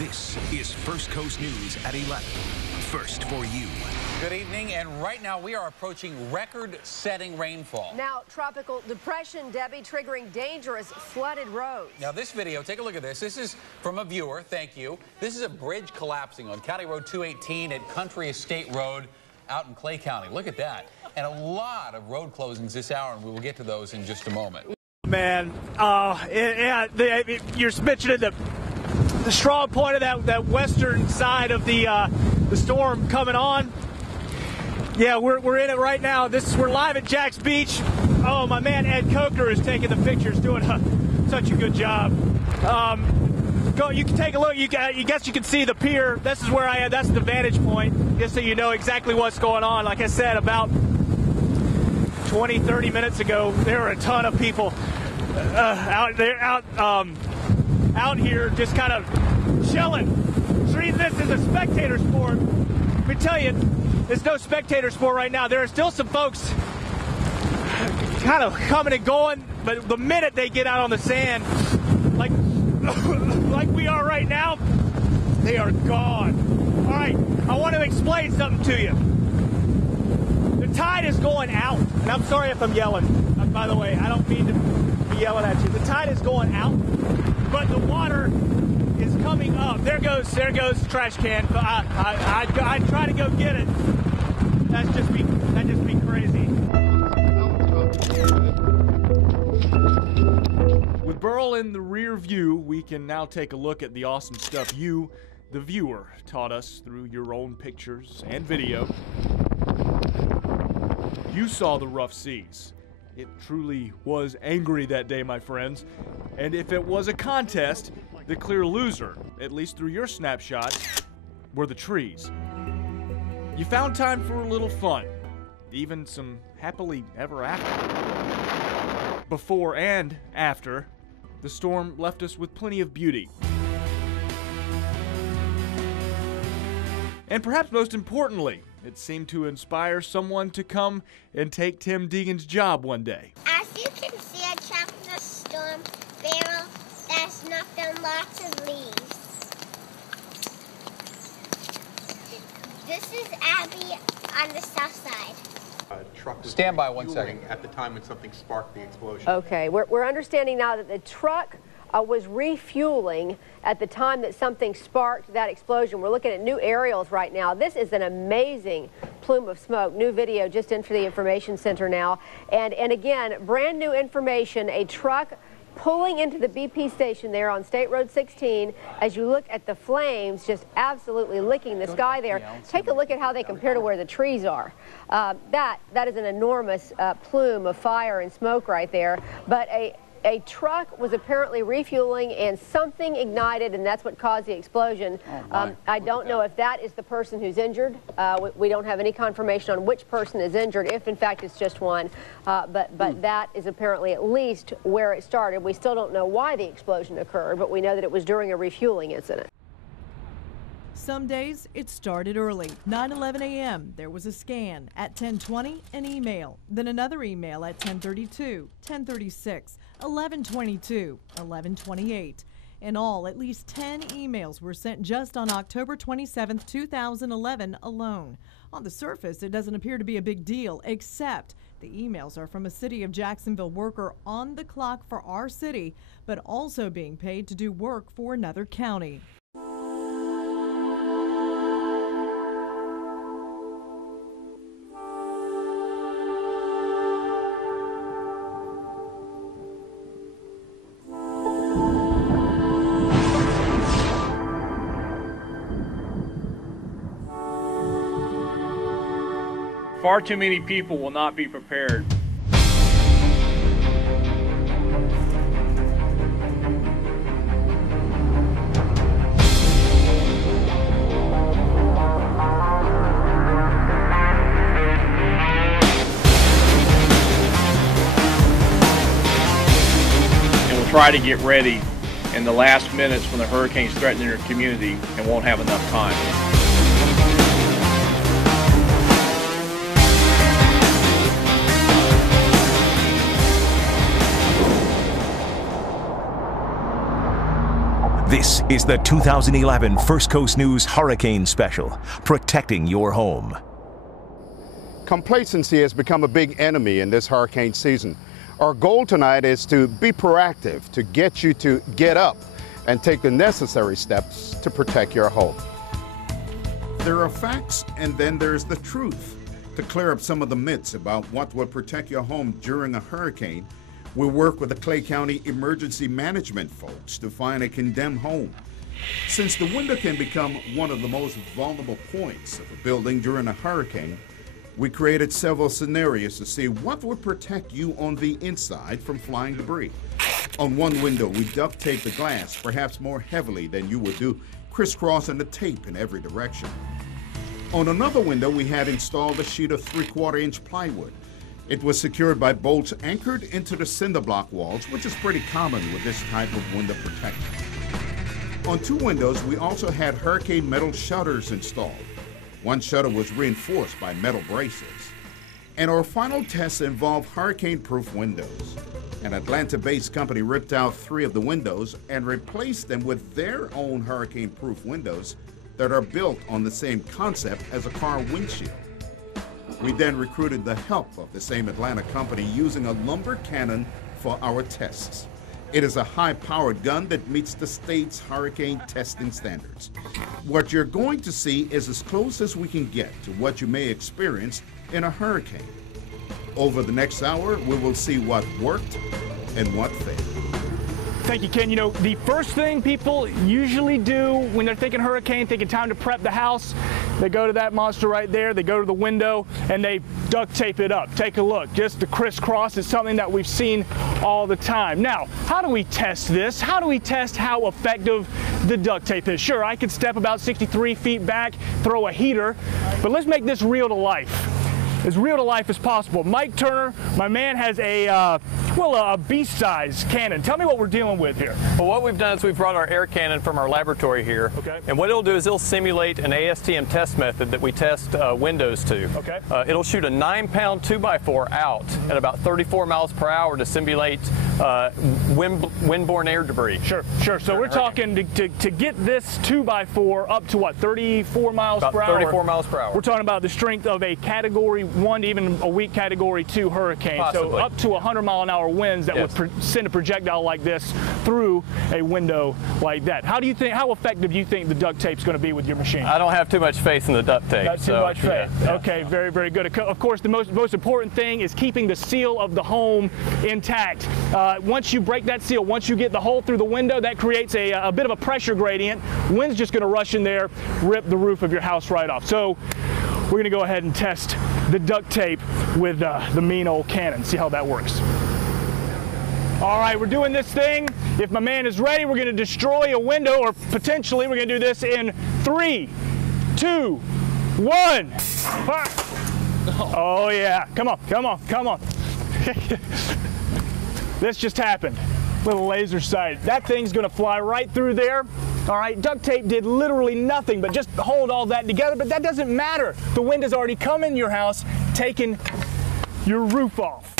This is First Coast News at 11. First for you. Good evening, and right now we are approaching record-setting rainfall. Now, tropical depression, Debbie, triggering dangerous flooded roads. Now, this video, take a look at this. This is from a viewer, thank you. This is a bridge collapsing on County Road 218 at Country Estate Road out in Clay County. Look at that. And a lot of road closings this hour, and we will get to those in just a moment. Man, you're mentioning the strong point of that western side of the storm coming on. Yeah, we're in it right now. We're live at Jack's Beach. Oh, my man Ed Coker is taking the pictures, doing such a good job. You can take a look. You guess you can see the pier. This is where I am. That's the vantage point, just so you know exactly what's going on. Like I said, about 20-30 minutes ago, there were a ton of people out here just kind of chilling. Treating this as a spectator sport. Let me tell you, there's no spectator sport right now. There are still some folks kind of coming and going, but the minute they get out on the sand, like we are right now, they are gone. All right, I want to explain something to you. The tide is going out, and I'm sorry if I'm yelling. By the way, I don't mean to be yelling at you. The tide is going out, but the water is coming up. There goes the trash can. I try to go get it. That'd just be crazy. With Burl in the rear view, we can now take a look at the awesome stuff you, the viewer, taught us through your own pictures and video. You saw the rough seas. It truly was angry that day, my friends. And if it was a contest, the clear loser, at least through your snapshot, were the trees. You found time for a little fun, even some happily ever after. Before and after, the storm left us with plenty of beauty. And perhaps most importantly, it seemed to inspire someone to come and take Tim Deegan's job one day. As you can see, a tropical storm barrel that's knocked down lots of leaves. This is Abby on the south side. Stand by 1 second. At the time when something sparked the explosion. Okay, we're understanding now that the truck was refueling at the time that something sparked that explosion. We're looking at new aerials right now. This is an amazing plume of smoke. New video just in for the information center now. And again, brand new information, a truck pulling into the BP station there on State Road 16. As you look at the flames just absolutely licking the sky there, take a look at how they compare to where the trees are. That is an enormous plume of fire and smoke right there. But a truck was apparently refueling and something ignited, and that's what caused the explosion. I don't know if that is the person who's injured. We don't have any confirmation on which person is injured, if in fact it's just one. But that is apparently at least where it started. We still don't know why the explosion occurred, but we know that it was during a refueling incident. Some days it started early, 9:11 a.m. There was a scan. At 10:20, an email. Then another email at 10:32, 10:36, 11:22, 11:28. In all, at least 10 emails were sent just on October 27, 2011 alone. On the surface, it doesn't appear to be a big deal, except the emails are from a City of Jacksonville worker on the clock for our city, but also being paid to do work for another county. Far too many people will not be prepared. And we'll try to get ready in the last minutes when the hurricane's threatening your community and won't have enough time. This is the 2011 First Coast News Hurricane Special, protecting your home. Complacency has become a big enemy in this hurricane season. Our goal tonight is to be proactive, to get you to get up and take the necessary steps to protect your home. There are facts, and then there's the truth. To clear up some of the myths about what will protect your home during a hurricane, we work with the Clay County Emergency Management folks to find a condemned home. Since the window can become one of the most vulnerable points of a building during a hurricane, we created several scenarios to see what would protect you on the inside from flying debris. On one window, we duct taped the glass, perhaps more heavily than you would do, crisscrossing the tape in every direction. On another window, we had installed a sheet of 3/4-inch plywood. It was secured by bolts anchored into the cinder block walls, which is pretty common with this type of window protection. On two windows, we also had hurricane metal shutters installed. One shutter was reinforced by metal braces. And our final test involved hurricane-proof windows. An Atlanta-based company ripped out 3 of the windows and replaced them with their own hurricane-proof windows that are built on the same concept as a car windshield. We then recruited the help of the same Atlanta company using a lumber cannon for our tests. It is a high-powered gun that meets the state's hurricane testing standards. What you're going to see is as close as we can get to what you may experience in a hurricane. Over the next hour, we will see what worked and what failed. Thank you, Ken. You know, the first thing people usually do when they're thinking hurricane, thinking time to prep the house, they go to that monster right there, they go to the window, and they duct tape it up. Take a look. Just the crisscross is something that we've seen all the time. Now, how do we test this? How do we test how effective the duct tape is? Sure, I could step about 63 feet back, throw a heater, but let's make this real to life. As real to life as possible. Mike Turner, my man, has a beast-sized cannon. Tell me what we're dealing with here. Well, what we've done is we've brought our air cannon from our laboratory here. Okay. And what it'll do is it'll simulate an ASTM test method that we test windows to. Okay. It'll shoot a 9-pound 2x4 out at about 34 miles per hour to simulate windborne air debris. Sure, sure. So we're talking to get this 2x4 up to what, 34 miles per hour? 34 miles per hour. We're talking about the strength of a Category 1 to even a weak Category 2 hurricane. Possibly. So up to 100-mile-an-hour winds that would send a projectile like this through a window like that. How effective do you think the duct tape's going to be with your machine? I don't have too much faith in the duct tape. Not too much faith. Yeah. Okay, very, very good. Of course, the most important thing is keeping the seal of the home intact. Once you break that seal, once you get the hole through the window, that creates a bit of a pressure gradient. Wind's just going to rush in there, rip the roof of your house right off. So we're going to go ahead and test the duct tape with the mean old cannon, see how that works. All right, we're doing this thing. If my man is ready, we're going to destroy a window, or potentially we're going to do this in 3, 2, 1. Oh yeah, come on, come on, come on. This just happened. Little laser sight. That thing's going to fly right through there. All right, duct tape did literally nothing but just hold all that together, but that doesn't matter. The wind has already come in your house, taking your roof off.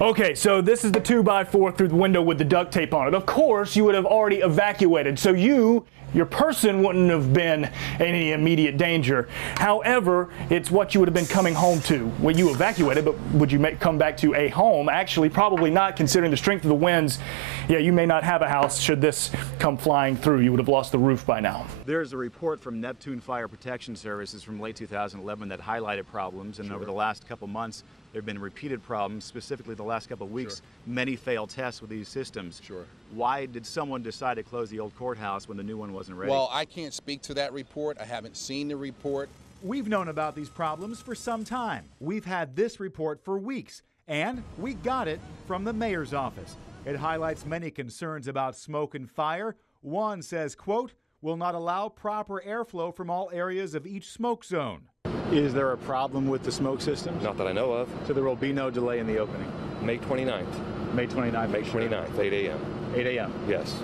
Okay, so this is the 2x4 through the window with the duct tape on it. Of course, you would have already evacuated, so your person wouldn't have been in any immediate danger. However, it's what you would have been coming home to. Well, you evacuated, but would you come back to a home? Actually, probably not, considering the strength of the winds. Yeah, you may not have a house should this come flying through. You would have lost the roof by now. There's a report from Neptune Fire Protection Services from late 2011 that highlighted problems, and over the last couple months, there have been repeated problems, specifically the last couple of weeks, many failed tests with these systems. Why did someone decide to close the old courthouse when the new one wasn't ready? Well, I can't speak to that report. I haven't seen the report. We've known about these problems for some time. We've had this report for weeks, and we got it from the mayor's office. It highlights many concerns about smoke and fire. One says, quote, will not allow proper airflow from all areas of each smoke zone. Is there a problem with the smoke systems? Not that I know of. So there will be no delay in the opening? May 29th. May 29th? May 29th, 8 a.m. 8 a.m. Yes.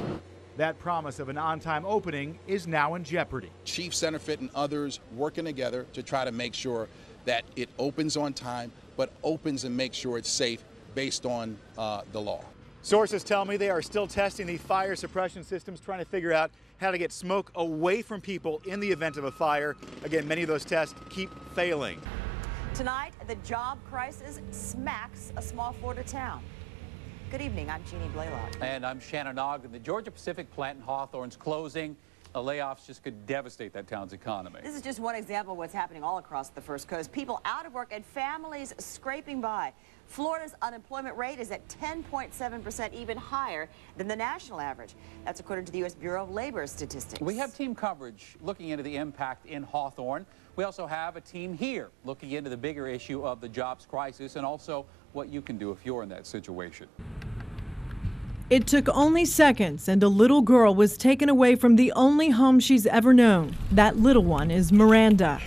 That promise of an on-time opening is now in jeopardy. Chief Centerfit and others working together to try to make sure that it opens on time, but opens and makes sure it's safe based on the law. Sources tell me they are still testing the fire suppression systems, trying to figure out how to get smoke away from people in the event of a fire. Again, many of those tests keep failing. Tonight, the job crisis smacks a small Florida town. Good evening, I'm Jeannie Blaylock. And I'm Shannon Ogden. The Georgia Pacific plant in Hawthorne's closing. The layoffs just could devastate that town's economy. This is just one example of what's happening all across the First Coast. People out of work and families scraping by. Florida's unemployment rate is at 10.7%, even higher than the national average. That's according to the U.S. Bureau of Labor Statistics. We have team coverage looking into the impact in Hawthorne. We also have a team here looking into the bigger issue of the jobs crisis and also what you can do if you're in that situation. It took only seconds, and a little girl was taken away from the only home she's ever known. That little one is Miranda.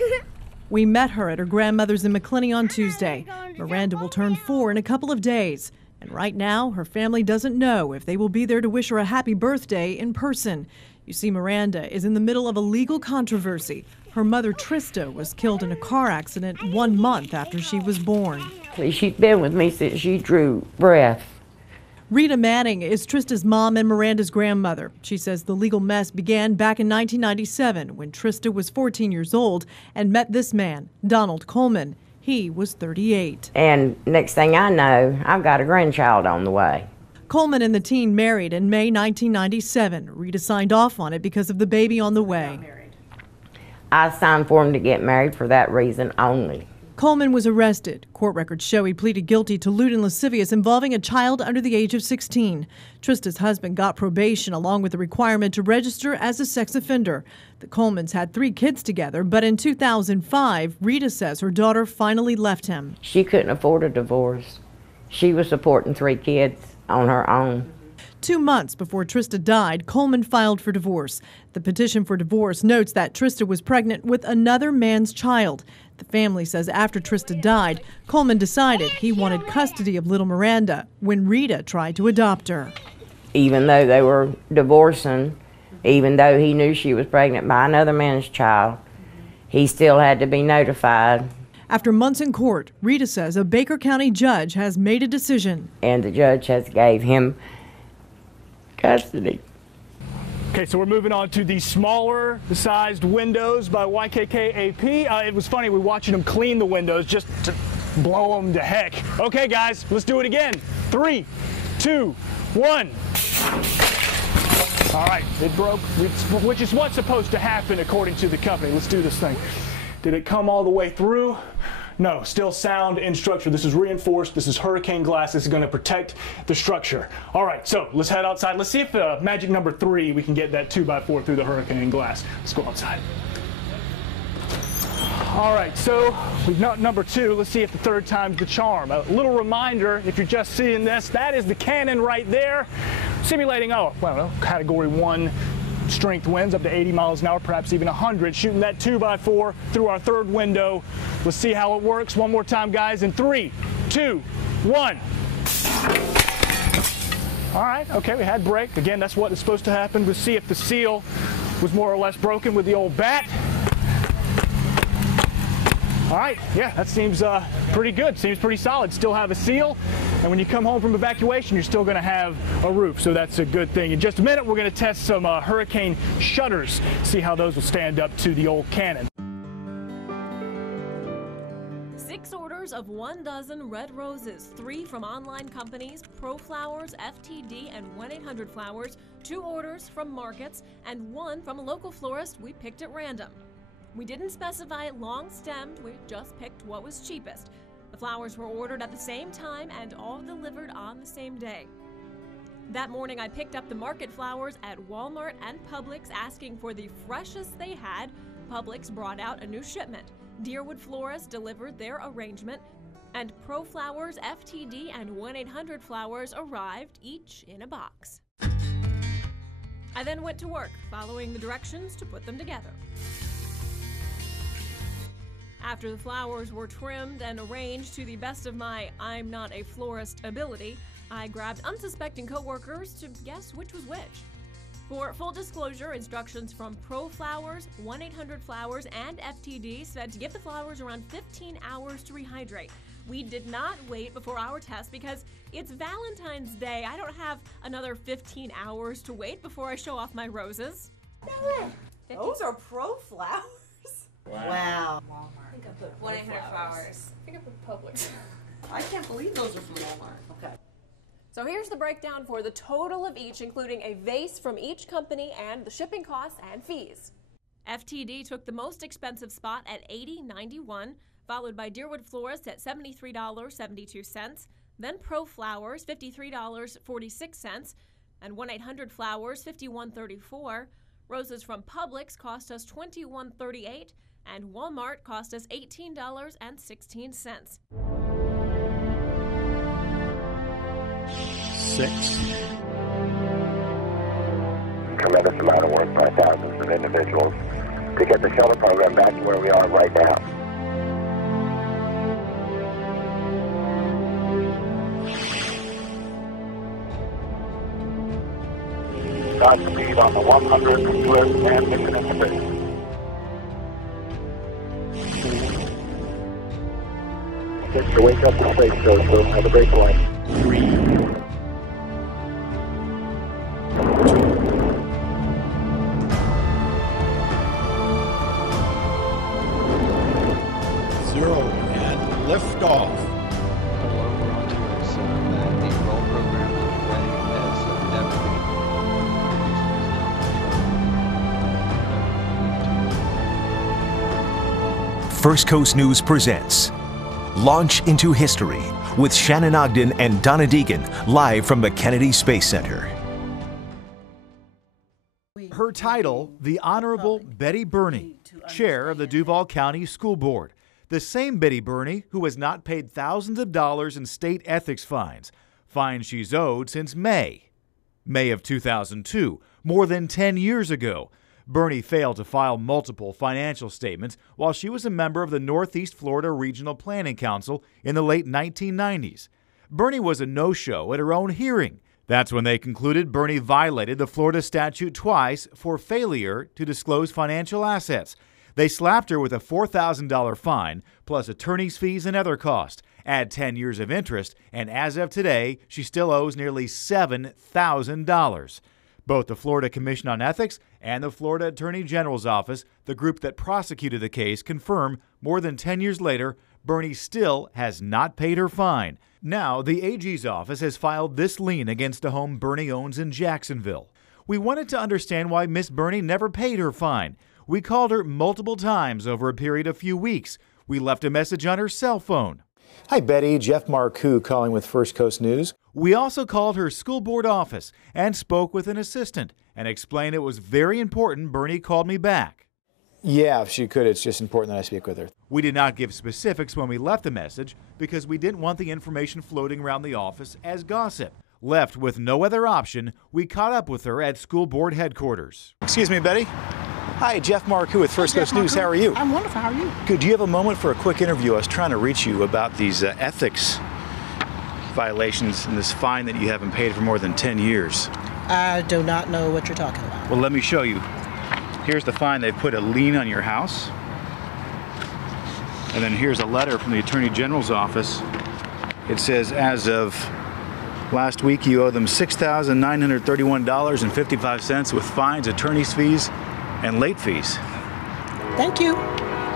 We met her at her grandmother's in McClenny on Tuesday. Miranda will turn 4 in a couple of days. And right now, her family doesn't know if they will be there to wish her a happy birthday in person. You see, Miranda is in the middle of a legal controversy. Her mother, Trista, was killed in a car accident 1 month after she was born. She's been with me since she drew breath. Rita Manning is Trista's mom and Miranda's grandmother. She says the legal mess began back in 1997 when Trista was 14 years old and met this man, Donald Coleman. He was 38. And next thing I know, I've got a grandchild on the way. Coleman and the teen married in May 1997. Rita signed off on it because of the baby on the way. I signed for him to get married for that reason only. Coleman was arrested. Court records show he pleaded guilty to lewd and lascivious involving a child under the age of 16. Trista's husband got probation along with the requirement to register as a sex offender. The Colemans had 3 kids together, but in 2005, Rita says her daughter finally left him. She couldn't afford a divorce. She was supporting 3 kids on her own. 2 months before Trista died, Coleman filed for divorce. The petition for divorce notes that Trista was pregnant with another man's child. The family says after Trista died, Coleman decided he wanted custody of little Miranda when Rita tried to adopt her. Even though they were divorcing, even though he knew she was pregnant by another man's child, he still had to be notified. After months in court, Rita says a Baker County judge has made a decision. And the judge has gave him custody. Okay, so we're moving on to the smaller sized windows by YKK AP. It was funny, we were watching them clean the windows just to blow them to heck. Okay, guys, let's do it again. 3, 2, 1. All right, it broke, which is what's supposed to happen according to the company. Let's do this thing. Did it come all the way through? No, still sound in structure. This is reinforced. This is hurricane glass. This is going to protect the structure. All right, so let's head outside. Let's see if magic number 3, we can get that 2x4 through the hurricane glass. Let's go outside. All right, so we've got number 2. Let's see if the 3rd time's the charm. A little reminder, if you're just seeing this, that is the cannon right there, simulating, category 1 strength winds up to 80 miles an hour, perhaps even 100, shooting that 2x4 through our 3rd window. Let's see how it works. One more time, guys, in 3, 2, 1. All right, okay, we had break. Again, that's what is supposed to happen. We'll see if the seal was more or less broken with the old bat. All right, yeah, that seems pretty good. Seems pretty solid. Still have a seal, and when you come home from evacuation, you're still going to have a roof, so that's a good thing. In just a minute, we're going to test some hurricane shutters, see how those will stand up to the old cannon. 6 orders of 1 dozen red roses, 3 from online companies, Pro Flowers, FTD, and 1-800-Flowers, 2 orders from markets, and 1 from a local florist we picked at random. We didn't specify long-stemmed, we just picked what was cheapest. The flowers were ordered at the same time and all delivered on the same day. That morning I picked up the market flowers at Walmart and Publix asking for the freshest they had. Publix brought out a new shipment. Deerwood Florists delivered their arrangement, and Pro Flowers, FTD, and 1-800-Flowers arrived, each in a box. I then went to work, following the directions to put them together. After the flowers were trimmed and arranged to the best of my I'm not a florist ability, I grabbed unsuspecting coworkers to guess which was which. For full disclosure, instructions from Pro Flowers, 1-800-Flowers, and FTD said to give the flowers around 15 hours to rehydrate. We did not wait before our test because it's Valentine's Day. I don't have another 15 hours to wait before I show off my roses. Those are Pro Flowers. Wow. I think I put 1-800-Flowers. I think I put Publix. I can't believe those are from Walmart. Okay. So here's the breakdown for the total of each, including a vase from each company and the shipping costs and fees. FTD took the most expensive spot at $80.91, followed by Deerwood Florist at $73.72, then Pro Flowers $53.46, and 1-800-Flowers $51.34. Roses from Publix cost us $21.38, and Walmart cost us $18.16. 6. Tremendous amount of work by thousands of individuals to get the shuttle program back to where we are right now. Godspeed on the 100 U.S. manned mission expedition. Get your wake up to space, so have a great flight. 3. 2. 0 and lift off. First Coast News presents Launch into History with Shannon Ogden and Donna Deegan, live from the Kennedy Space Center. Her title, the Honorable Betty Burney, Chair of the Duval County School Board. The same Betty Burney who has not paid thousands of dollars in state ethics fines, fines she's owed since May of 2002, more than 10 years ago. Burney failed to file multiple financial statements while she was a member of the Northeast Florida Regional Planning Council in the late 1990s. Burney was a no-show at her own hearing. That's when they concluded Burney violated the Florida statute twice for failure to disclose financial assets. They slapped her with a $4,000 fine, plus attorney's fees and other costs. Add 10 years of interest, and as of today, she still owes nearly $7,000. Both the Florida Commission on Ethics and the Florida Attorney General's Office, the group that prosecuted the case, confirm more than 10 years later, Burney still has not paid her fine. Now, the AG's office has filed this lien against a home Burney owns in Jacksonville. We wanted to understand why Miss Burney never paid her fine. We called her multiple times over a period of few weeks. We left a message on her cell phone. Hi, Betty. Jeff Marcoux calling with First Coast News. We also called her school board office and spoke with an assistant and explained it was very important Burney called me back. Yeah, if she could, it's just important that I speak with her. We did not give specifics when we left the message because we didn't want the information floating around the office as gossip. Left with no other option, we caught up with her at school board headquarters. Excuse me, Betty. Hi, Jeff Marcoux with First Coast News. How are you? I'm wonderful. How are you? Good. Do you have a moment for a quick interview? I was trying to reach you about these ethics violations and this fine that you haven't paid for more than 10 years. I do not know what you're talking about. Well, let me show you. Here's the fine. They've put a lien on your house. And then here's a letter from the Attorney General's office. It says, as of last week, you owe them $6,931.55 with fines, attorney's fees, and late fees. Thank you.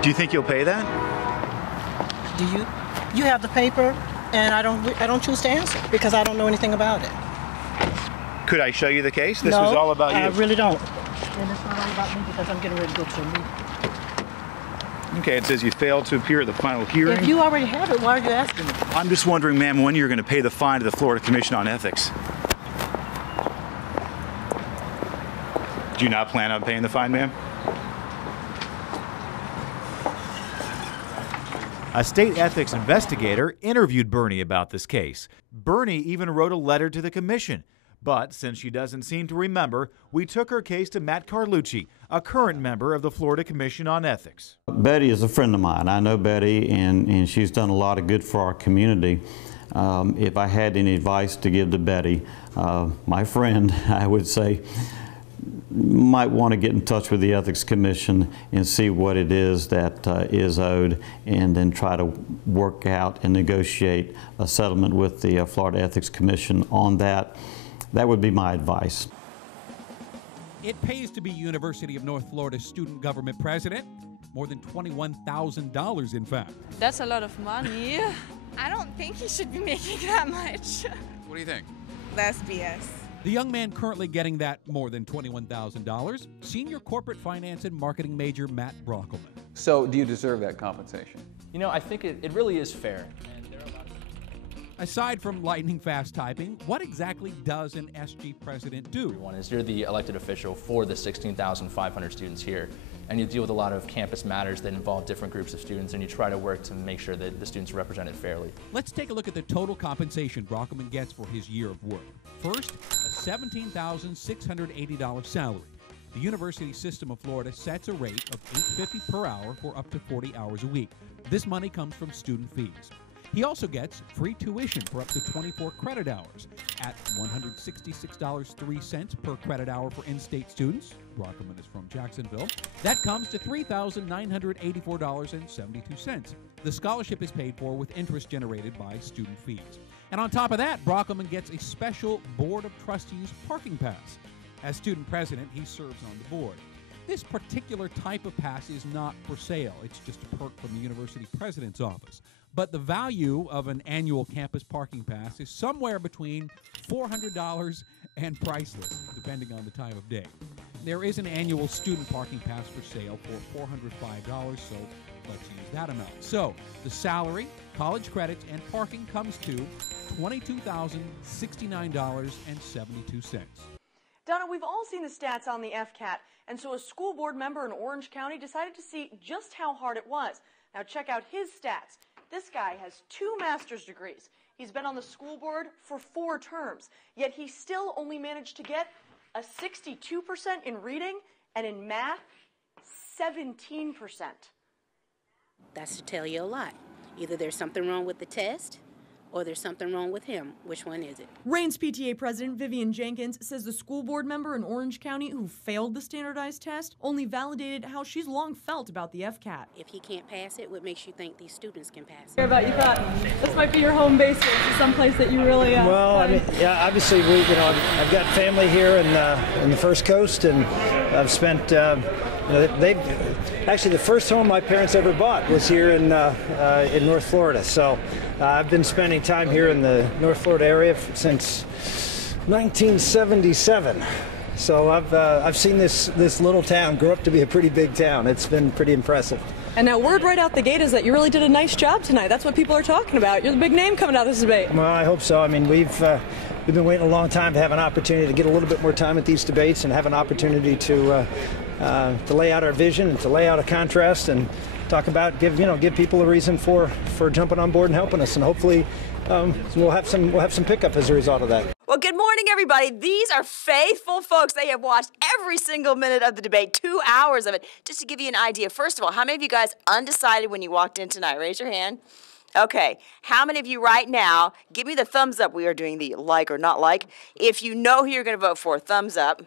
Do you think you'll pay that? Do you? You have the paper, and I don't choose to answer because I don't know anything about it. Could I show you the case? This no, was all about you. I really don't. And it's not all about me because I'm getting ready to go to a meeting. Okay, it says you failed to appear at the final hearing. If you already have it, why are you asking me? I'm just wondering, ma'am, when you're going to pay the fine to the Florida Commission on Ethics. Do you not plan on paying the fine, ma'am? A state ethics investigator interviewed Burney about this case. Burney even wrote a letter to the commission. But since she doesn't seem to remember, we took her case to Matt Carlucci, a current member of the Florida Commission on Ethics. Betty is a friend of mine. I know Betty, and she's done a lot of good for our community. If I had any advice to give to Betty, my friend, I would say, might want to get in touch with the Ethics Commission and see what it is that is owed, and then try to work out and negotiate a settlement with the Florida Ethics Commission on that. That would be my advice. It pays to be University of North Florida student government president. More than $21,000, in fact. That's a lot of money. I don't think he should be making that much. What do you think? That's BS. The young man currently getting that more than $21,000, senior corporate finance and marketing major Matt Brockelman. So, do you deserve that compensation? You know, I think it really is fair. Aside from lightning-fast typing, what exactly does an SG president do? One is you're the elected official for the 16,500 students here, and you deal with a lot of campus matters that involve different groups of students, and you try to work to make sure that the students are represented fairly. Let's take a look at the total compensation Brockelman gets for his year of work. First, a $17,680 salary. The University System of Florida sets a rate of $8.50 per hour for up to 40 hours a week. This money comes from student fees. He also gets free tuition for up to 24 credit hours at $166.03 per credit hour for in-state students. Brockelman is from Jacksonville. That comes to $3,984.72. The scholarship is paid for with interest generated by student fees. And on top of that, Brockelman gets a special Board of Trustees parking pass. As student president, he serves on the board. This particular type of pass is not for sale. It's just a perk from the university president's office. But the value of an annual campus parking pass is somewhere between $400 and priceless, depending on the time of day. There is an annual student parking pass for sale for $405, so let's use that amount. So the salary, college credits, and parking comes to $22,069.72. Donna, we've all seen the stats on the FCAT, and so a school board member in Orange County decided to see just how hard it was. Now check out his stats. This guy has 2 master's degrees. He's been on the school board for 4 terms, yet he still only managed to get a 62% in reading, and in math, 17%. That's to tell you a lot. Either there's something wrong with the test, or there's something wrong with him. Which one is it? Reigns PTA President Vivian Jenkins says the school board member in Orange County who failed the standardized test only validated how she's long felt about the FCAT. If he can't pass it, what makes you think these students can pass it? Care about you thought this might be your home base, or is it someplace that you really well, I mean, yeah, obviously I've got family here in the First Coast, and I've spent actually the first home my parents ever bought was here in North Florida. So I've been spending time here in the North Florida area since 1977. So I've seen this little town grow up to be a pretty big town. It's been pretty impressive. And now word right out the gate is that you really did a nice job tonight. That's what people are talking about. You're the big name coming out of this debate. Well, I hope so. I mean, we've been waiting a long time to have an opportunity to get a little bit more time at these debates and have an opportunity to lay out our vision and to lay out a contrast and talk about give people a reason for jumping on board and helping us, and hopefully we'll have some pickup as a result of that. Well, good morning, everybody. These are faithful folks. They have watched every single minute of the debate, 2 hours of it. Just to give you an idea, first of all, how many of you guys undecided when you walked in tonight? Raise your hand. Okay. How many of you right now, give me the thumbs up. We are doing the like or not like. If you know who you're going to vote for, thumbs up.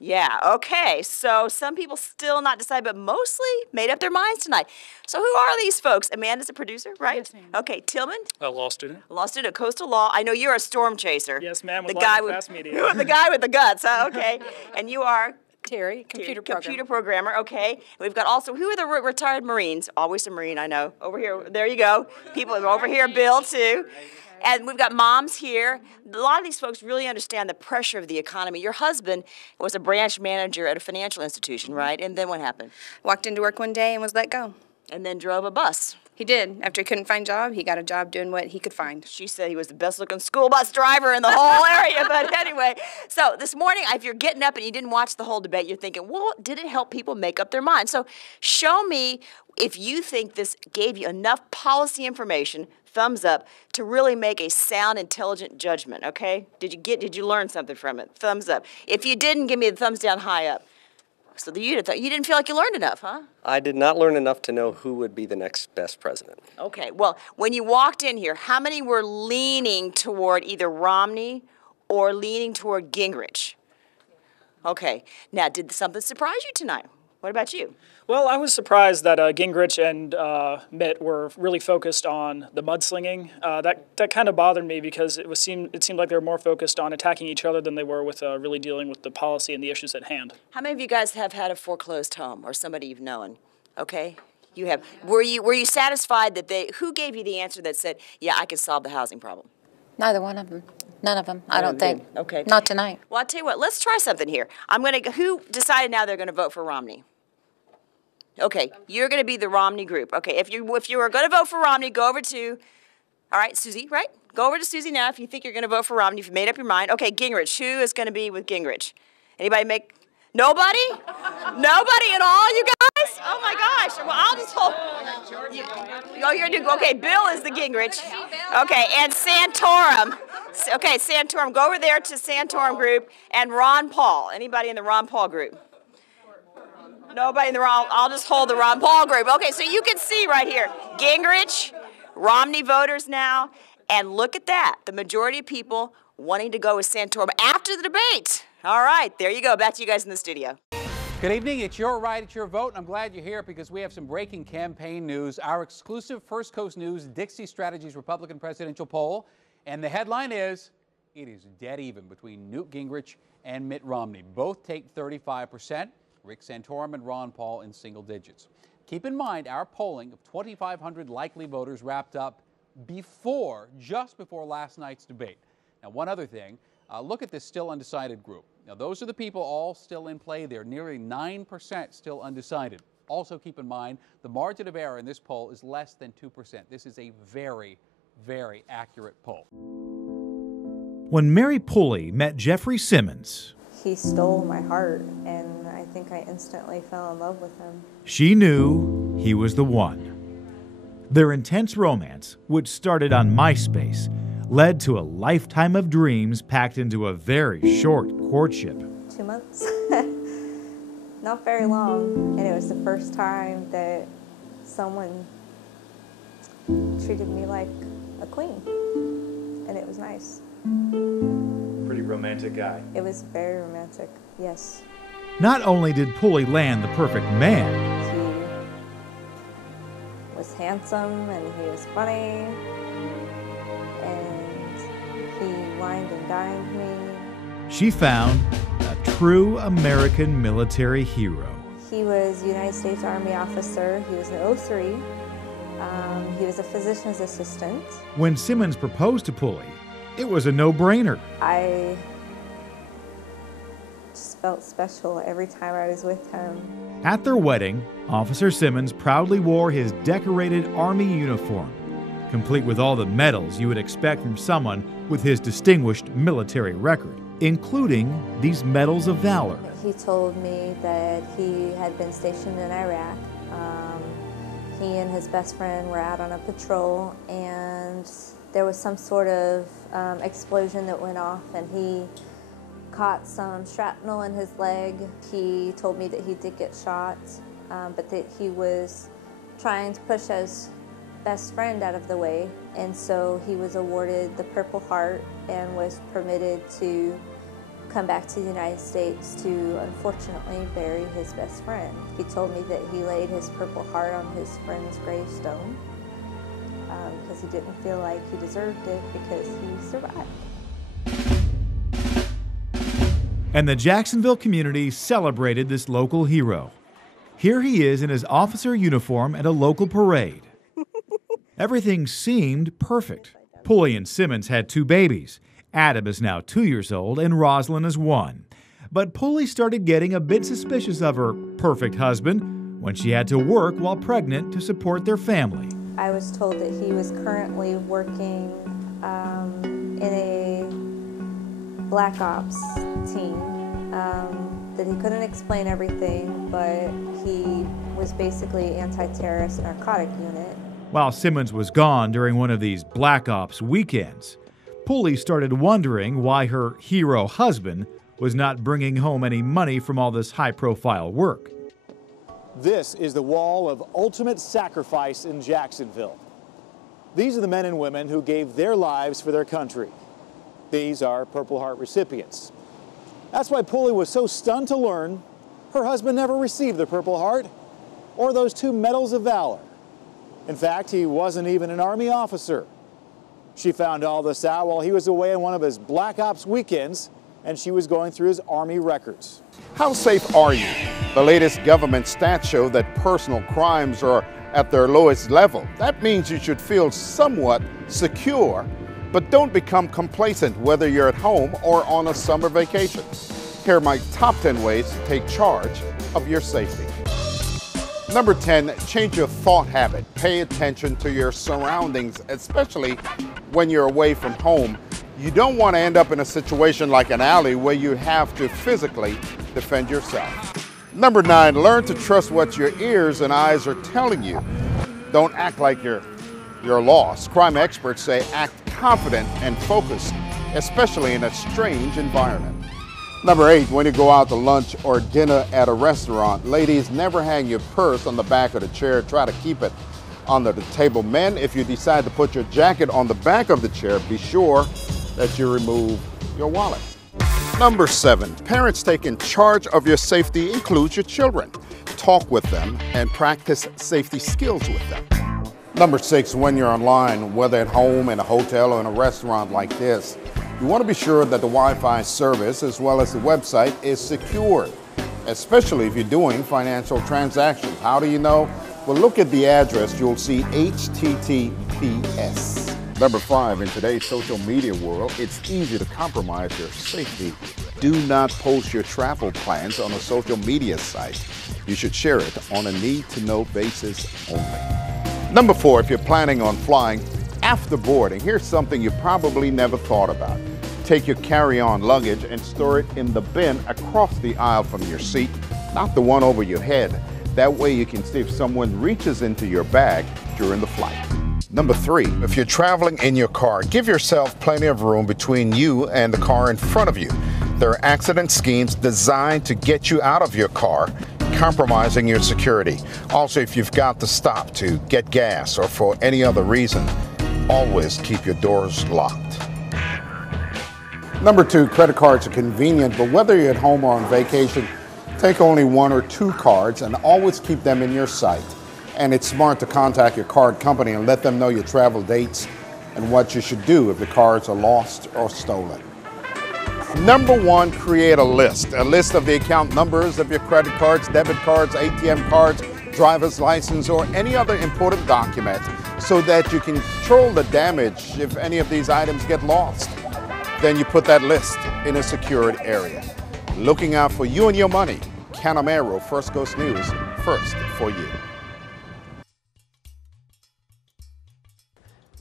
Yeah, okay. So some people still not decided, but mostly made up their minds tonight. So who are these folks? Amanda's a producer, right? Yes, ma'am. Okay, Tillman? A law student. Law student, coastal law. I know you're a storm chaser. Yes, ma'am. The guy with the guy with the guts, huh? Okay. And you are? Terry, computer programmer, okay. We've got also, who are the retired Marines? Always a Marine, I know. Over here, there you go. People over here, Bill, too. And we've got moms here. A lot of these folks really understand the pressure of the economy. Your husband was a branch manager at a financial institution, right? And then what happened? Walked into work one day and was let go. And then drove a bus. He did. After he couldn't find a job, he got a job doing what he could find. She said he was the best-looking school bus driver in the whole area. But anyway, so this morning, if you're getting up and you didn't watch the whole debate, you're thinking, well, did it help people make up their minds? So show me if you think this gave you enough policy information, thumbs up, to really make a sound, intelligent judgment, okay? Did you learn something from it? Thumbs up. If you didn't, give me the thumbs down, high up. So you didn't feel like you learned enough, huh? I did not learn enough to know who would be the next best president. Okay, well, when you walked in here, how many were leaning toward either Romney or leaning toward Gingrich? Okay. Now, did something surprise you tonight? What about you? Well, I was surprised that Gingrich and Mitt were really focused on the mudslinging. That kind of bothered me because it seemed like they were more focused on attacking each other than they were with really dealing with the policy and the issues at hand. How many of you guys have had a foreclosed home or somebody you've known? Okay, you have. Were you satisfied that who gave you the answer that said, yeah, I could solve the housing problem? Neither one of them. None of them, I don't think. Okay. Not tonight. Well, I'll tell you what, let's try something here. Who decided now they're going to vote for Romney? Okay, you're going to be the Romney group. Okay, if you are going to vote for Romney, go over to, all right, Susie, right? Go over to Susie now if you think you're going to vote for Romney, if you've made up your mind. Okay, Gingrich, who is going to be with Gingrich? Anybody make, nobody? Nobody at all, you guys? Oh my gosh, well, I'll just hold. Okay, Bill is the Gingrich. Okay, and Santorum. Okay, Santorum, go over there to Santorum group, and Ron Paul. Anybody in the Ron Paul group? Nobody in the Ron, I'll just hold the Ron Paul group. Okay, so you can see right here, Gingrich, Romney voters now, and look at that. The majority of people wanting to go with Santorum after the debate. All right, there you go. Back to you guys in the studio. Good evening. It's your right, it's your vote. I'm glad you're here because we have some breaking campaign news. Our exclusive First Coast News Dixie Strategies Republican presidential poll. And the headline is, it is dead even between Newt Gingrich and Mitt Romney. Both take 35%. Rick Santorum and Ron Paul in single digits. Keep in mind, our polling of 2,500 likely voters wrapped up just before last night's debate. Now, one other thing, look at this still undecided group. Now, those are the people all still in play there, nearly 9% still undecided. Also keep in mind, the margin of error in this poll is less than 2%. This is a very, very accurate poll. When Mary Pulley met Jeffrey Simmons, he stole my heart, and I think I instantly fell in love with him. She knew he was the one. Their intense romance, which started on MySpace, led to a lifetime of dreams packed into a very short courtship. 2 months. Not very long. And it was the first time that someone treated me like a queen. And it was nice. Pretty romantic guy. It was very romantic, yes. Not only did Pulley land the perfect man, he was handsome and he was funny and he wined and dined me. She found a true American military hero. He was a United States Army officer. He was an 03. He was a physician's assistant. When Simmons proposed to Pulley, it was a no-brainer. I just felt special every time I was with him. At their wedding, Officer Simmons proudly wore his decorated Army uniform, complete with all the medals you would expect from someone with his distinguished military record, including these Medals of Valor. He told me that he had been stationed in Iraq. He and his best friend were out on a patrol, and there was some sort of explosion that went off, and he caught some shrapnel in his leg. He told me that he did get shot, but that he was trying to push his best friend out of the way, and so he was awarded the Purple Heart and was permitted to come back to the United States to unfortunately bury his best friend. He told me that he laid his Purple Heart on his friend's gravestone because he didn't feel like he deserved it because he survived. And the Jacksonville community celebrated this local hero. Here he is in his officer uniform at a local parade. Everything seemed perfect. Pulley and Simmons had 2 babies. Adam is now 2 years old and Rosalind is 1. But Pulley started getting a bit suspicious of her perfect husband when she had to work while pregnant to support their family. I was told that he was currently working in a Black Ops team, that he couldn't explain everything, but he was basically anti-terrorist narcotic unit. While Simmons was gone during one of these Black Ops weekends, Pulley started wondering why her hero husband was not bringing home any money from all this high-profile work. This is the wall of ultimate sacrifice in Jacksonville. These are the men and women who gave their lives for their country. These are Purple Heart recipients. That's why Pulley was so stunned to learn her husband never received the Purple Heart or those 2 Medals of Valor. In fact, he wasn't even an Army officer. She found all this out while he was away on one of his Black Ops weekends, and she was going through his Army records. How safe are you? The latest government stats show that personal crimes are at their lowest level. That means you should feel somewhat secure, but don't become complacent whether you're at home or on a summer vacation. Here are my top 10 ways to take charge of your safety. Number 10, change your thought habit. Pay attention to your surroundings, especially when you're away from home. You don't want to end up in a situation like an alley where you have to physically defend yourself. Number 9, learn to trust what your ears and eyes are telling you. Don't act like you're lost. Crime experts say act confident and focused, especially in a strange environment. Number 8, when you go out to lunch or dinner at a restaurant, ladies, never hang your purse on the back of the chair. Try to keep it under the table. Men, if you decide to put your jacket on the back of the chair, be sure that you remove your wallet. Number 7, parents taking charge of your safety includes your children. Talk with them and practice safety skills with them. Number 6, when you're online, whether at home, in a hotel, or in a restaurant like this, you want to be sure that the Wi-Fi service as well as the website is secured, especially if you're doing financial transactions. How do you know? Well, look at the address. You'll see HTTPS. Number 5, in today's social media world, it's easy to compromise your safety. Do not post your travel plans on a social media site. You should share it on a need-to-know basis only. Number 4, if you're planning on flying after boarding, here's something you probably never thought about. Take your carry-on luggage and store it in the bin across the aisle from your seat, not the one over your head. That way you can see if someone reaches into your bag during the flight. Number 3, if you're traveling in your car, give yourself plenty of room between you and the car in front of you. There are accident schemes designed to get you out of your car, compromising your security. Also, if you've got to stop to get gas or for any other reason, always keep your doors locked. Number 2, credit cards are convenient, but whether you're at home or on vacation, take only 1 or 2 cards and always keep them in your sight. And it's smart to contact your card company and let them know your travel dates and what you should do if the cards are lost or stolen. Number 1, create a list of the account numbers of your credit cards, debit cards, ATM cards, driver's license, or any other important document so that you can control the damage if any of these items get lost. Then you put that list in a secured area. Looking out for you and your money. Canamero, First Coast News, first for you.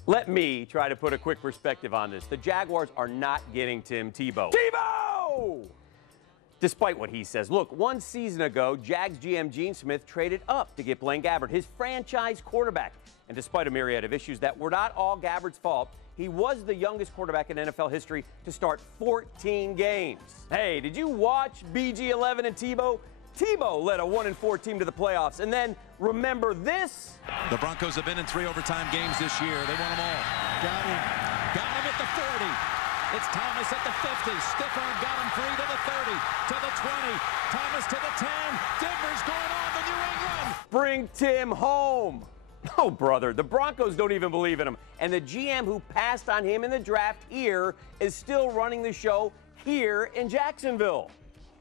Let me try to put a quick perspective on this. The Jaguars are not getting Tim Tebow. Tebow! Despite what he says. Look, 1 season ago, Jags GM Gene Smith traded up to get Blaine Gabbert, his franchise quarterback. And despite a myriad of issues that were not all Gabbert's fault, he was the youngest quarterback in NFL history to start 14 games. Hey, did you watch BG11 and Tebow? Tebow led a 1-4 team to the playoffs. And then remember this? The Broncos have been in 3 overtime games this year. They won them all. Got him at the 40. It's Thomas at the 50. Stifford got him free to the 30, to the 20. Thomas to the 10. Denver's going on to New England. Bring Tim home. Oh, brother, the Broncos don't even believe in him. And the GM who passed on him in the draft here is still running the show here in Jacksonville.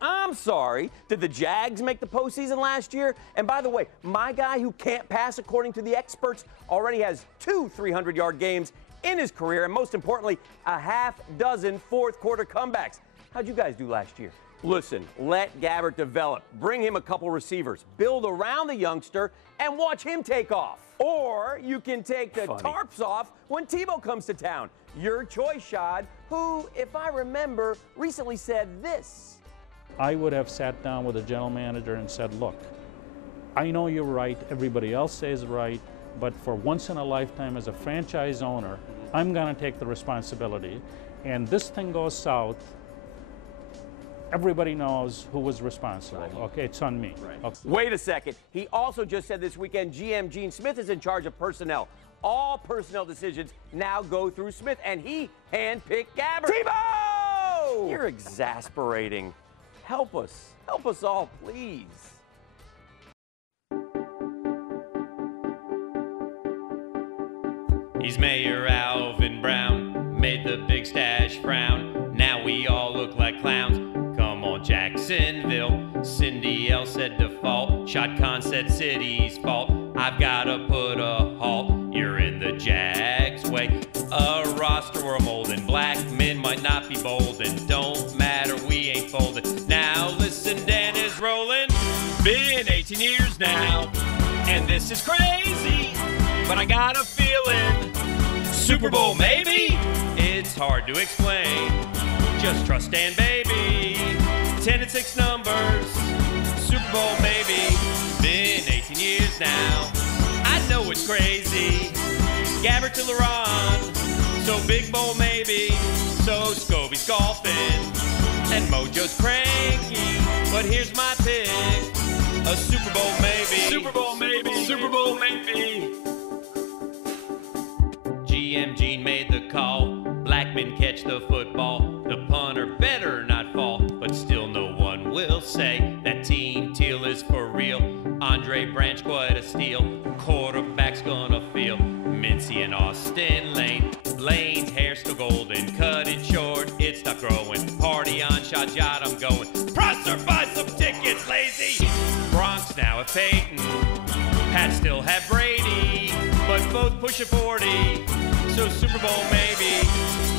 I'm sorry, did the Jags make the postseason last year? And by the way, my guy who can't pass according to the experts already has 2 300-yard games in his career, and most importantly, a half-dozen fourth-quarter comebacks. How'd you guys do last year? Listen, let Gabbert develop. Bring him a couple receivers. Build around the youngster and watch him take off. Or you can take the tarps off when Tebow comes to town. Your choice, Shad, who, if I remember, recently said this. I would have sat down with the general manager and said, look, I know you're right, everybody else says right, but for once in a lifetime as a franchise owner, I'm going to take the responsibility. And this thing goes south, everybody knows who was responsible. Right. Okay, it's on me. Right. Okay. Wait a second. He also just said this weekend GM Gene Smith is in charge of personnel. All personnel decisions now go through Smith, and he handpicked Gabbert. Tebow! Whoa! You're exasperating. Help us. Help us all, please. He's Mayor Alvin Brown, made the big stash frown. Now we all look like clowns. Come on, Jacksonville. Cindy L said default. Shot Khan said city's fault. I've gotta put a halt. You're in the Jags way. A roster we're molding. Black men might not be bold, and don't matter, we ain't folding. Now listen, Dan is rolling. Been 18 years now, and this is crazy. But I got a feeling, Super Bowl maybe? It's hard to explain. Just trust Dan, baby. 10 and 6 numbers. Super Bowl maybe. Been 18 years now. I know it's crazy. Gabbert to LaRon. So Big Bowl maybe. So Scobie's golfing. And Mojo's cranky. But here's my pick. A Super Bowl maybe. Super Bowl maybe. Super Bowl maybe. GM Gene made the call. Blackman catch the football. The punter better not fall. But still no one will say that Team Teal is for real. Andre Branch quite a steal. Quarterback's gonna feel Mincy and Austin Lane. Lane's hair still golden. Cut it short, it stopped growing. Party on, shot, I'm going. Prosser, buy some tickets, lazy. Bronx now have Peyton. Pat still have Brady. But both push at 40. So Super Bowl maybe.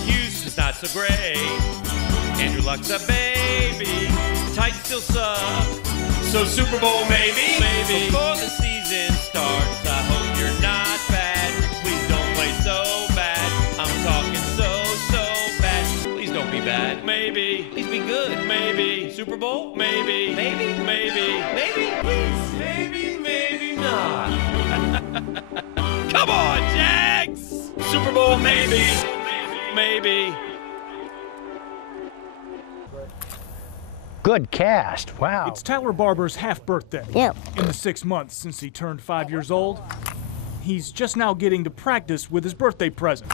Houston's not so great. Andrew Luck's a baby. Titans still suck. So Super Bowl maybe. Maybe. Before the season starts, I hope you're not bad. Please don't play so bad. I'm talking so bad. Please don't be bad. Maybe. Please be good. Maybe. Super Bowl? Maybe. Maybe. Maybe. Maybe. Please. Maybe not. Come on, Jags! Super Bowl, maybe. Maybe. Good cast. Wow. It's Tyler Barber's half birthday. Yep. In the 6 months since he turned 5 years old, he's just now getting to practice with his birthday present.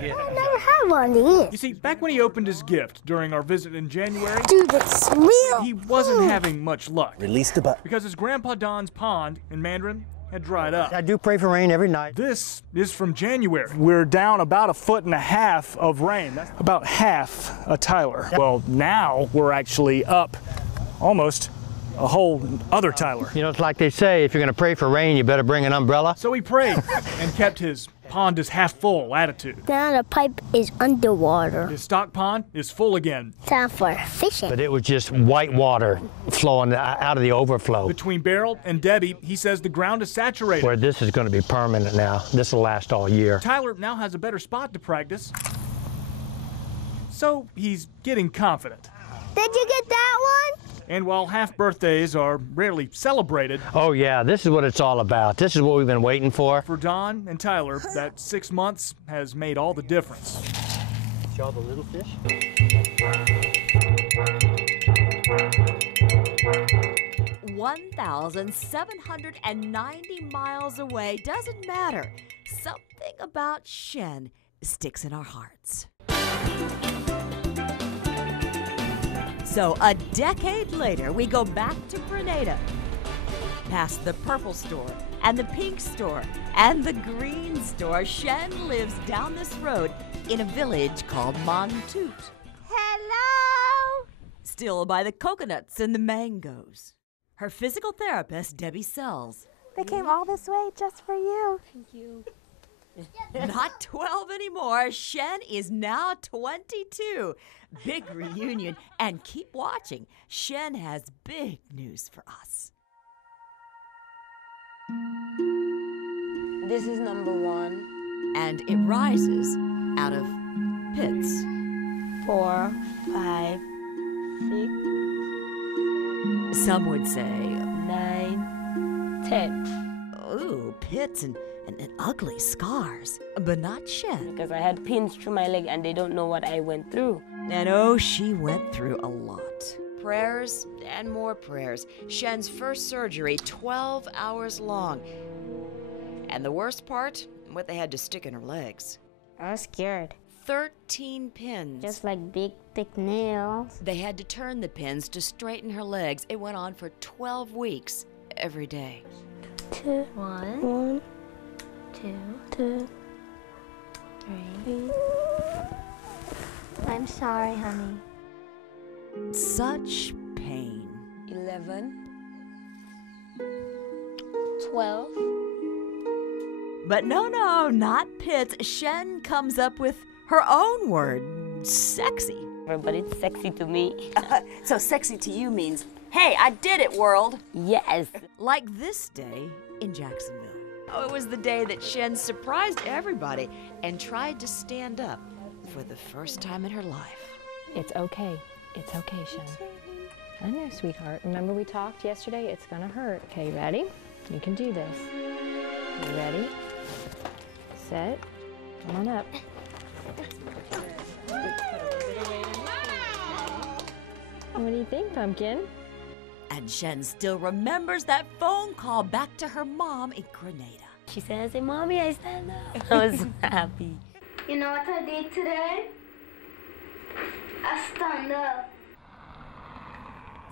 I never had one of these. You see, back when he opened his gift during our visit in January, Dude, it's real. He wasn't having much luck. Release the butt. Because his Grandpa Don's pond in Mandarin had dried up. I do pray for rain every night. This is from January. We're down about 1.5 feet of rain. That's about half a Tyler. Well, now we're actually up almost a whole other Tyler. You know, it's like they say, if you're going to pray for rain, you better bring an umbrella. So he prayed and kept his pond is half full attitude. Now the pipe is underwater. His stock pond is full again. Time for fishing. But it was just white water flowing out of the overflow. Between Beryl and Debbie, he says the ground is saturated. Where this is going to be permanent now. This will last all year. Tyler now has a better spot to practice, so he's getting confident. Did you get that one? And while half birthdays are rarely celebrated, oh yeah, this is what it's all about. This is what we've been waiting for. For Don and Tyler, that 6 months has made all the difference. Show the little fish. 1,790 miles away, doesn't matter. Something about Shen sticks in our hearts. So a decade later, we go back to Grenada, past the purple store and the pink store and the green store. Shen lives down this road in a village called Montoot. Hello! Still by the coconuts and the mangoes. Her physical therapist, Debbie Sells. They came all this way just for you. Thank you. Not 12 anymore. Shen is now 22. Big reunion. And keep watching. Shen has big news for us. This is number 1. And it rises out of pits. 4, 5, 6. Some would say 9, 10. Ooh, pits and ugly scars. But not Shen. Because I had pins through my leg and they don't know what I went through. And oh, she went through a lot. Prayers and more prayers. Shen's first surgery, 12 hours long. And the worst part, what they had to stick in her legs. I was scared. 13 pins. Just like big, thick nails. They had to turn the pins to straighten her legs. It went on for 12 weeks, every day. 2, 1, 2, 3. I'm sorry, honey. Such pain. 11, 12. But no, not pits. Shen comes up with her own word, sexy. But it's sexy to me. So sexy to you means, hey, I did it, world. Yes. Like this day in Jacksonville. Oh, it was the day that Shen surprised everybody and tried to stand up for the first time in her life. It's okay. It's okay, Shen. I know, sweetheart. Remember we talked yesterday? It's gonna hurt. Okay, ready? You can do this. You ready? Set. Come on up. What do you think, Pumpkin? And Shen still remembers that phone call back to her mom in Grenada. She says, hey, Mommy, I stand up. I was happy. You know what I did today? I stand up.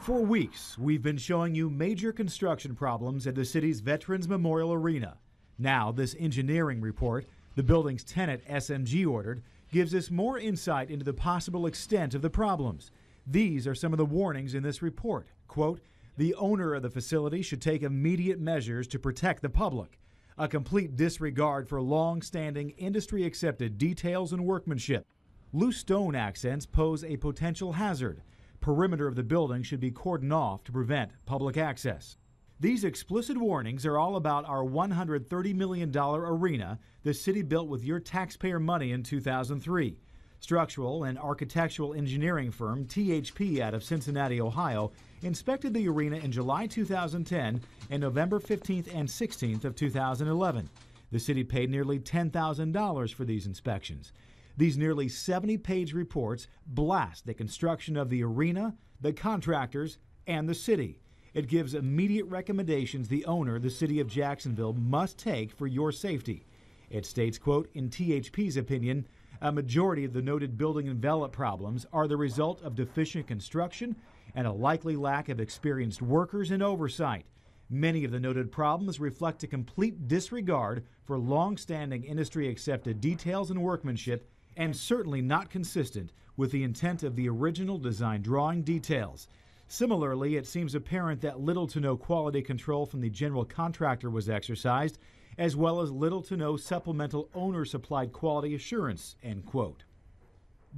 For weeks, we've been showing you major construction problems at the city's Veterans Memorial Arena. Now, this engineering report, the building's tenant SMG ordered, gives us more insight into the possible extent of the problems. These are some of the warnings in this report. Quote, the owner of the facility should take immediate measures to protect the public. A complete disregard for long-standing industry-accepted details and workmanship. Loose stone accents pose a potential hazard. Perimeter of the building should be cordoned off to prevent public access. These explicit warnings are all about our $130 million arena the city built with your taxpayer money in 2003. Structural and architectural engineering firm THP out of Cincinnati, Ohio, inspected the arena in July 2010 and November 15th and 16th of 2011. The city paid nearly $10,000 for these inspections. These nearly 70-page reports blast the construction of the arena, the contractors, and the city. It gives immediate recommendations the owner, the city of Jacksonville, must take for your safety. It states, quote, in THP's opinion, a majority of the noted building envelope problems are the result of deficient construction and a likely lack of experienced workers and oversight. Many of the noted problems reflect a complete disregard for long-standing industry-accepted details and workmanship, and certainly not consistent with the intent of the original design drawing details. Similarly, it seems apparent that little to no quality control from the general contractor was exercised, as well as little to no supplemental owner-supplied quality assurance, end quote.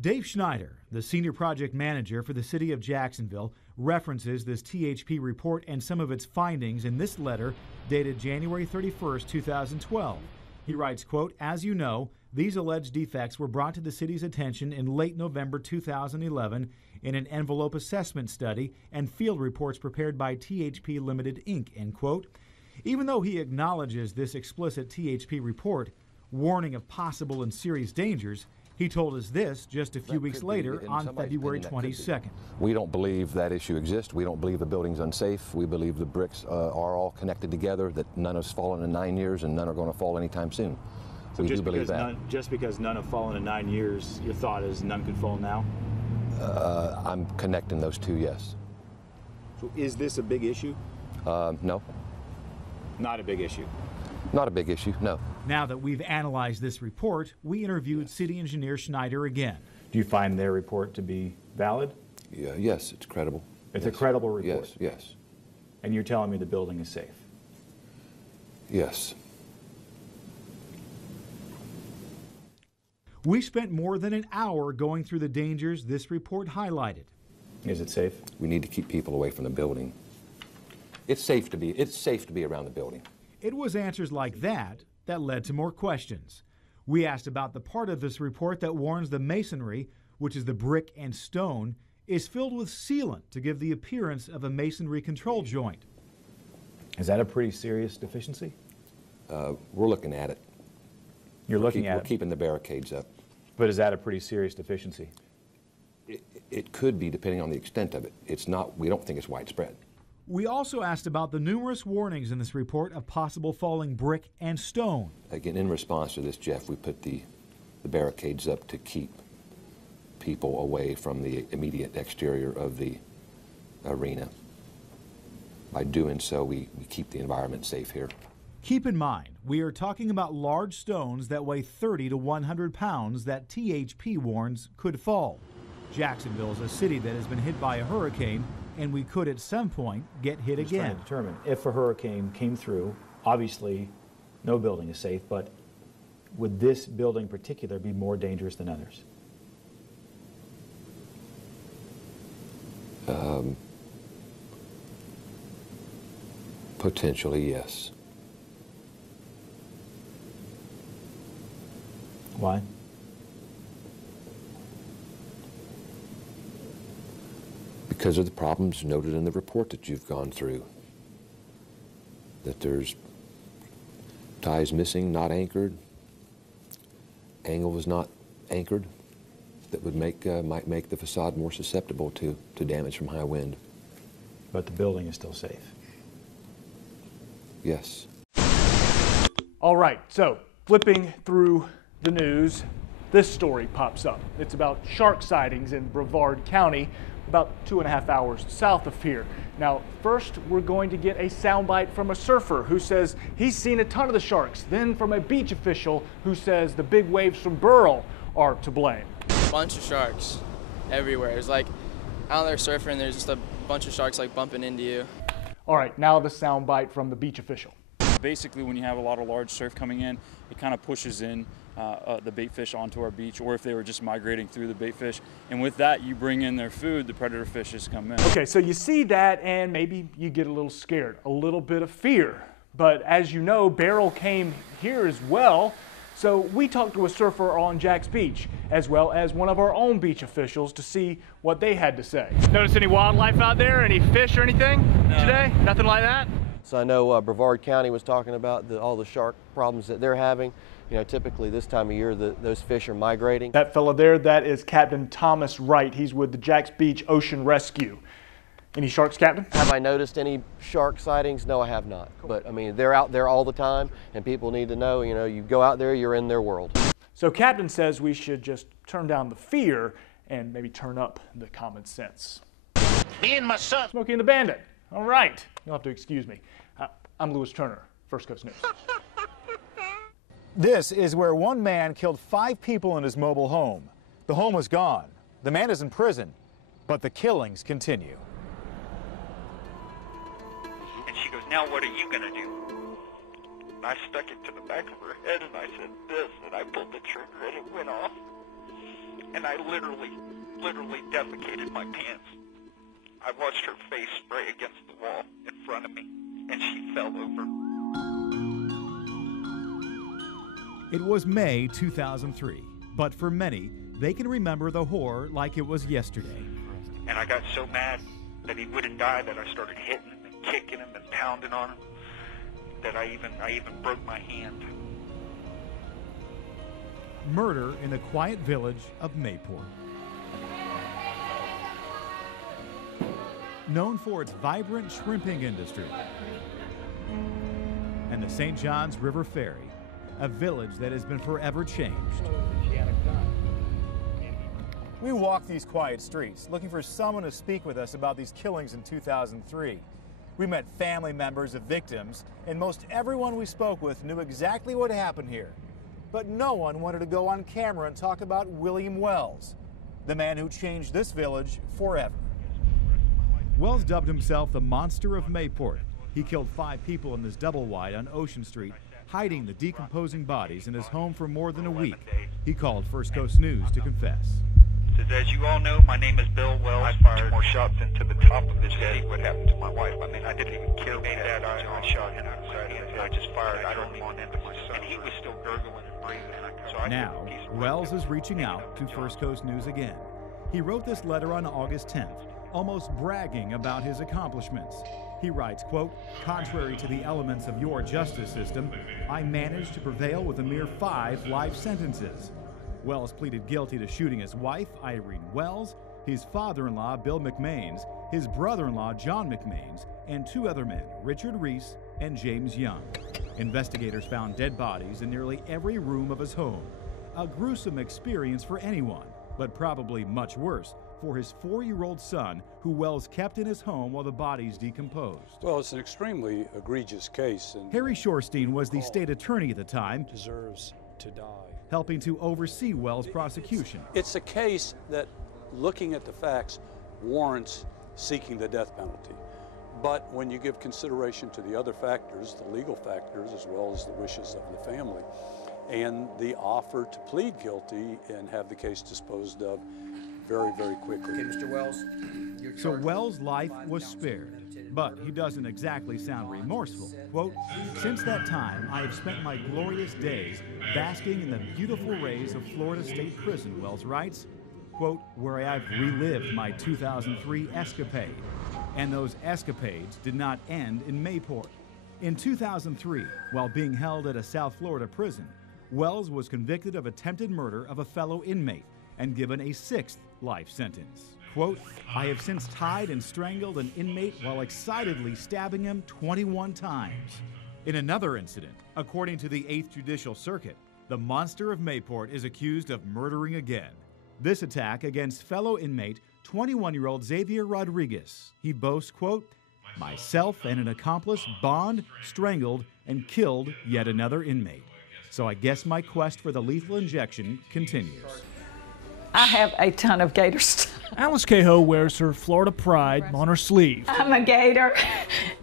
Dave Schneider, the senior project manager for the city of Jacksonville, references this THP report and some of its findings in this letter dated January 31st, 2012. He writes, quote, as you know, these alleged defects were brought to the city's attention in late November 2011 in an envelope assessment study and field reports prepared by THP Limited, Inc., end quote. Even though he acknowledges this explicit THP report, warning of possible and serious dangers, he told us this just a few weeks later on February 22nd. We don't believe that issue exists. We don't believe the building's unsafe. We believe the bricks are all connected together, that none has fallen in 9 years and none are going to fall anytime soon. So we do believe that. Just because none have fallen in 9 years, your thought is none could fall now? I'm connecting those two, yes. So is this a big issue? No. Not a big issue? Not a big issue, no. Now that we've analyzed this report, we interviewed City Engineer Schneider again. Do you find their report to be valid? Yeah, yes, it's credible. It's a credible report? Yes, yes. And you're telling me the building is safe? Yes. We spent more than an hour going through the dangers this report highlighted. Is it safe? We need to keep people away from the building. It's safe to be around the building. It was answers like that that led to more questions. We asked about the part of this report that warns the masonry, which is the brick and stone, is filled with sealant to give the appearance of a masonry control joint. Is that a pretty serious deficiency? We're looking at it. You're looking at it? We're keeping the barricades up. But is that a pretty serious deficiency? It could be, depending on the extent of it. It's not, we don't think it's widespread. We also asked about the numerous warnings in this report of possible falling brick and stone. Again, in response to this, Jeff, we put the the barricades up to keep people away from the immediate exterior of the arena. By doing so, we keep the environment safe here. Keep in mind, we are talking about large stones that weigh 30 to 100 pounds that THP warns could fall. Jacksonville is a city that has been hit by a hurricane, and we could at some point get hit again. Trying to determine if a hurricane came through, obviously no building is safe, but would this building in particular be more dangerous than others? Potentially, yes. Why? Because of the problems noted in the report that you've gone through. That there's ties missing, not anchored, angle is not anchored, that would might make the facade more susceptible to damage from high wind. But the building is still safe. Yes. All right, so flipping through the news, this story pops up. It's about shark sightings in Brevard County, about 2.5 hours south of here. Now, first, we're going to get a soundbite from a surfer who says he's seen a ton of the sharks, then from a beach official who says the big waves from Burl are to blame. Bunch of sharks everywhere. It's like out there surfing, there's just a bunch of sharks like bumping into you. All right, now the soundbite from the beach official. Basically, when you have a lot of large surf coming in, it kind of pushes in the bait fish onto our beach, or if they were just migrating through the bait fish. And with that, you bring in their food, the predator fishes come in. Okay, so you see that and maybe you get a little scared, a little bit of fear. But as you know, Beryl came here as well. So we talked to a surfer on Jack's Beach, as well as one of our own beach officials to see what they had to say. Notice any wildlife out there? Any fish or anything today? Nothing like that? So I know Brevard County was talking about all the shark problems that they're having. You know, typically this time of year, those fish are migrating. That fella there, that is Captain Thomas Wright. He's with the Jack's Beach Ocean Rescue. Any sharks, Captain? Have I noticed any shark sightings? No, I have not. Cool. But I mean, they're out there all the time, and people need to know, you know, you go out there, you're in their world. So Captain says we should just turn down the fear and maybe turn up the common sense. Me and my son. Smokey and the Bandit. All right. You'll have to excuse me. I'm Lewis Turner, First Coast News. This is where one man killed 5 people in his mobile home. The home was gone. The man is in prison, but the killings continue. And she goes, now what are you going to do? And I stuck it to the back of her head and I said this, and I pulled the trigger and it went off. And I literally defecated my pants. I watched her face spray against the wall in front of me, and she fell over. It was May 2003, but for many, they can remember the horror like it was yesterday. And I got so mad that he wouldn't die that I started hitting him and kicking him and pounding on him that I even broke my hand. Murder in the quiet village of Mayport. Known for its vibrant shrimping industry, and the St. John's River Ferry, a village that has been forever changed. We walk these quiet streets looking for someone to speak with us about these killings in 2003. We met family members of victims, and most everyone we spoke with knew exactly what happened here. But no one wanted to go on camera and talk about William Wells, the man who changed this village forever. Wells dubbed himself the Monster of Mayport. He killed 5 people in this double wide on Ocean Street, hiding the decomposing bodies in his home for more than a week. He called First Coast News to confess. Says, as you all know, my name is Bill Wells. I fired 2 more shots into the top of his head. What happened to my wife? I mean, I didn't even kill my dad. I shot him outside of his head. I just fired. I don't even into my son. And he was still gurgling and breathing. So now, Wells is reaching out to First Coast News again. He wrote this letter on August 10th, almost bragging about his accomplishments. He writes, quote, contrary to the elements of your justice system, I managed to prevail with a mere 5 life sentences. Wells pleaded guilty to shooting his wife, Irene Wells, his father-in-law, Bill McMains, his brother-in-law, John McMains, and 2 other men, Richard Reese and James Young. Investigators found dead bodies in nearly every room of his home. a gruesome experience for anyone, but probably much worse for his 4-year-old son, who Wells kept in his home while the bodies decomposed. Well, it's an extremely egregious case. And Harry Shorstein was the state attorney at the time, deserves to die. helping to oversee Wells' prosecution. It's a case that, looking at the facts, warrants seeking the death penalty. But when you give consideration to the other factors, the legal factors, as well as the wishes of the family, and the offer to plead guilty and have the case disposed of very, very quickly. Okay, Mr. Wells. So Wells' life was spared, but he doesn't exactly sound remorseful. Quote, "Since that time, I have spent my glorious days basking in the beautiful rays of Florida State Prison," Wells writes. Quote, "where I've relived my 2003 escapade." And those escapades did not end in Mayport. In 2003, while being held at a South Florida prison, Wells was convicted of attempted murder of a fellow inmate and given a 6th life sentence. Quote, "I have since tied and strangled an inmate while excitedly stabbing him 21 times. In another incident, according to the 8th Judicial Circuit, the monster of Mayport is accused of murdering again. This attack against fellow inmate 21-year-old Xavier Rodriguez. He boasts, quote, "myself and an accomplice bombed, strangled, and killed yet another inmate. So I guess my quest for the lethal injection continues." I have a ton of Gators. Alice Cahoe wears her Florida pride on her sleeve. I'm a Gator.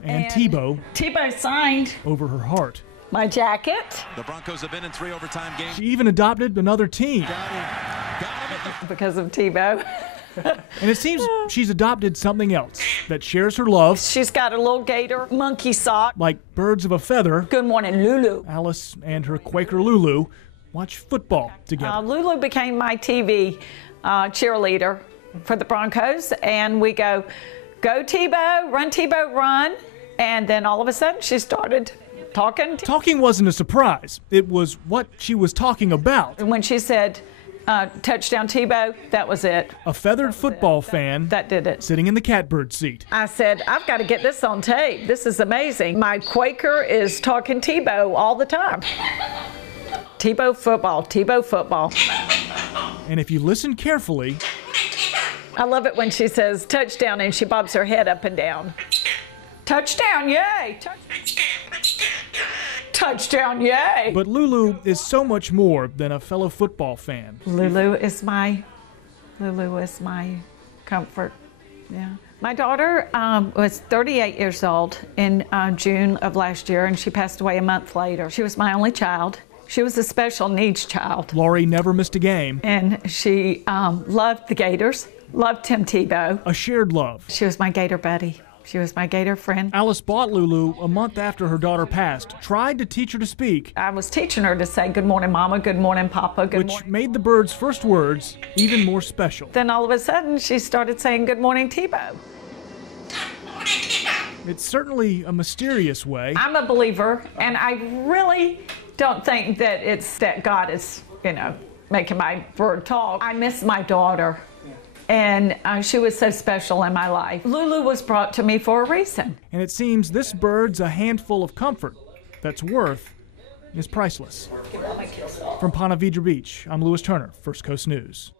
And Tebow signed over her heart. my jacket. The Broncos have been in 3 overtime games. She even adopted another team. Because of Tebow. And it seems she's adopted something else that shares her love. She's got a little gator monkey sock. Like birds of a feather. Good morning, Lulu. Alice and her Quaker Lulu watch football together. Lulu became my TV cheerleader for the Broncos, and we go Tebow, run. And then all of a sudden she started talking. Talking wasn't a surprise. It was what she was talking about. When she said, touchdown Tebow, that was it. A feathered football fan. That did it. Sitting in the catbird seat. I said, I've got to get this on tape. This is amazing. My Quaker is talking Tebow all the time. Tebow football. And if you listen carefully, I love it when she says touchdown and she bobs her head up and down. Touchdown, yay! Touchdown, yay! But Lulu is so much more than a fellow football fan. Lulu is my comfort. Yeah. My daughter was 38 years old in June of last year, and she passed away a month later. She was my only child. She was a special needs child. Laurie never missed a game. And she loved the Gators, loved Tim Tebow. A shared love. She was my Gator buddy. She was my Gator friend. Alice bought Lulu a month after her daughter passed, tried to teach her to speak. I was teaching her to say, good morning, Mama, good morning, Papa, good morning. Which made the bird's first words even more special. Then all of a sudden, she started saying, good morning, Tebow. It's certainly a mysterious way. I'm a believer, and I really don't think that it's that God is, making my bird talk. I miss my daughter. And she was so special in my life. Lulu was brought to me for a reason. And it seems this bird's a handful of comfort that's worth is priceless. From Ponte Vedra Beach, I'm Louis Turner, First Coast News.